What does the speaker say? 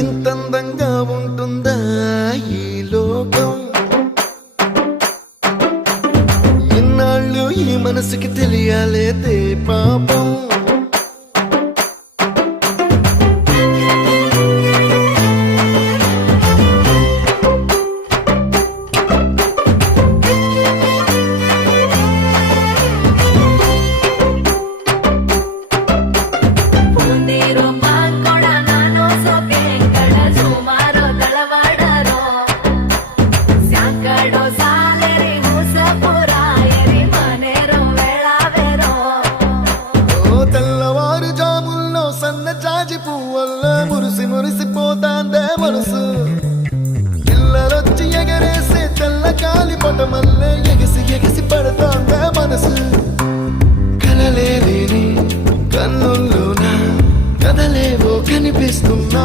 ఇంతందంగా ఉంటుందా ఈ లోకం? ఇన్నాళ్ళు ఈ మనసుకి తెలియాలేదే పాపం. జాజి పువ్వల్ల మురిసి మురిసిపోతాందే మనసు. పిల్లలొచ్చి ఎగరేసే తెల్ల కాలి పటమల్లే ఎగిసి ఎగిసి పడతాందే మనసు. కలలే లేని కన్నుల్లోన కదలేవో కనిపిస్తున్నా